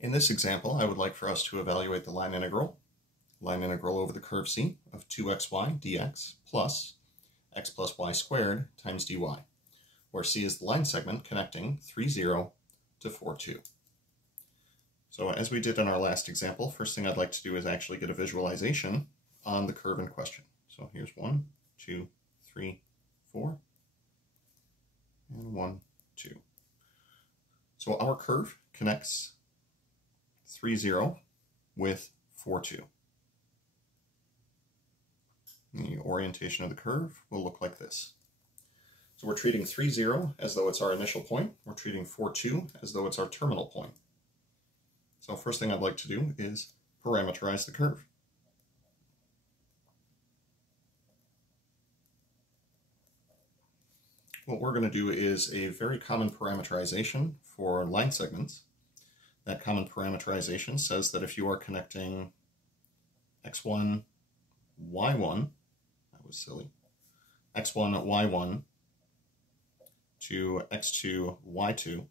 In this example, I would like for us to evaluate the line integral over the curve C of 2xy dx plus x plus y squared times dy, where C is the line segment connecting 3, 0 to 4, 2. So as we did in our last example, first thing I'd like to do is actually get a visualization on the curve in question. So here's 1, 2, 3, 4, and 1, 2. So our curve connects 3, 0 with 4, 2. The orientation of the curve will look like this. So we're treating 3, 0 as though it's our initial point. We're treating 4, 2 as though it's our terminal point. So first thing I'd like to do is parameterize the curve. What we're going to do is a very common parameterization for line segments. That common parameterization says that if you are connecting x1, y1, that was silly, x1, y1 to x2, y2,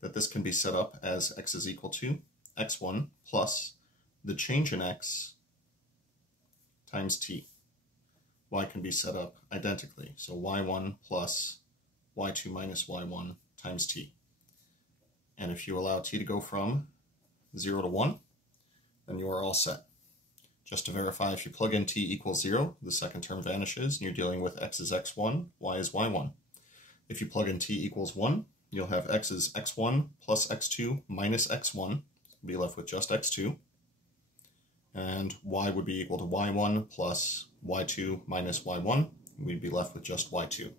that this can be set up as x is equal to x1 plus the change in x times t. Y can be set up identically, so y1 plus y2 minus y1 times t. And if you allow t to go from 0 to 1, then you are all set. Just to verify, if you plug in t equals 0, the second term vanishes, and you're dealing with x is x1, y is y1. If you plug in t equals 1, you'll have x is x1 plus x2 minus x1, be left with just x2, and y would be equal to y1 plus y2 minus y1, we'd be left with just y2.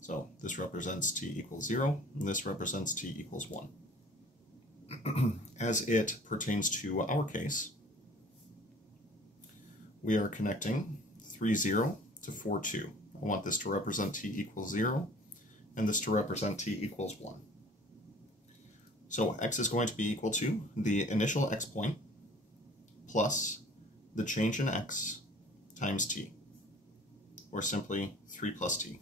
So this represents t equals 0, and this represents t equals 1. As it pertains to our case, we are connecting 3, 0 to 4, 2. I want this to represent t equals 0, and this to represent t equals 1. So x is going to be equal to the initial x point plus the change in x times t, or simply 3 plus t.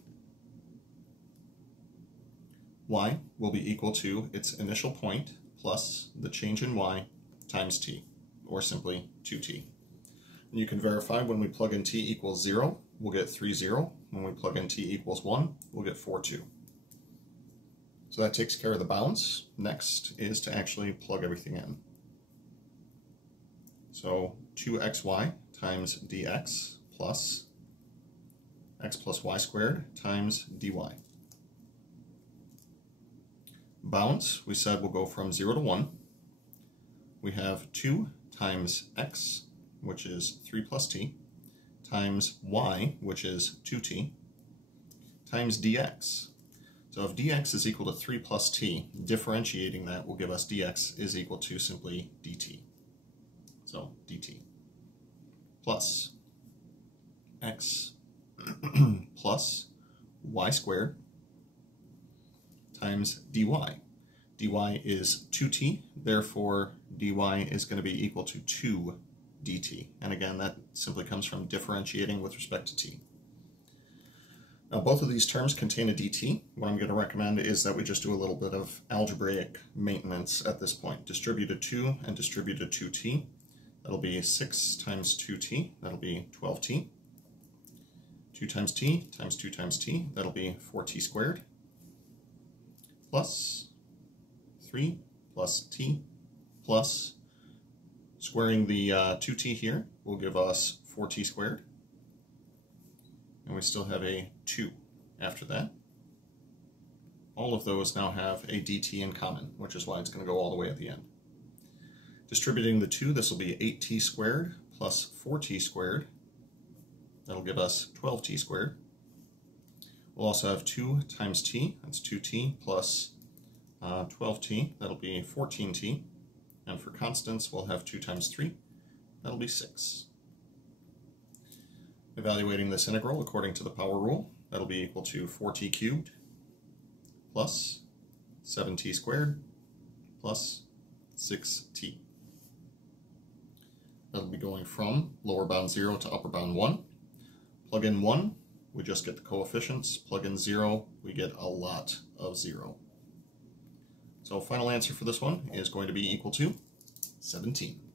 Y will be equal to its initial point plus the change in y times t, or simply 2t. And you can verify when we plug in t equals 0, we'll get 3, 0. When we plug in t equals 1, we'll get 4, 2. So that takes care of the bounds. Next is to actually plug everything in. So 2xy times dx plus x plus y squared times dy. Bounds, we said, will go from 0 to 1. We have 2 times x, which is 3 plus t, times y, which is 2t, times dx. So if dx is equal to 3 plus t, differentiating that will give us dx is equal to simply dt. So dt plus x plus y squared times dy. dy is 2t, therefore dy is going to be equal to 2 dt. And again, that simply comes from differentiating with respect to t. Now both of these terms contain a dt. What I'm going to recommend is that we just do a little bit of algebraic maintenance at this point. Distributed 2 and distributed 2t. That'll be 6 times 2t, that'll be 12t. 2 times t times 2 times t, that'll be 4t squared. Plus 3 plus t plus squaring the 2t here will give us 4t squared. And we still have a 2 after that. All of those now have a dt in common, which is why it's going to go all the way at the end. Distributing the 2, this will be 8t squared plus 4t squared. That'll give us 12t squared. We'll also have 2 times t, that's 2t plus 12t, that'll be 14t. And for constants, we'll have 2 times 3, that'll be 6. Evaluating this integral according to the power rule, that'll be equal to 4t cubed plus 7t squared plus 6t. That'll be going from lower bound 0 to upper bound 1. Plug in 1, we just get the coefficients. Plug in 0, we get a lot of 0. So final answer for this one is going to be equal to 17.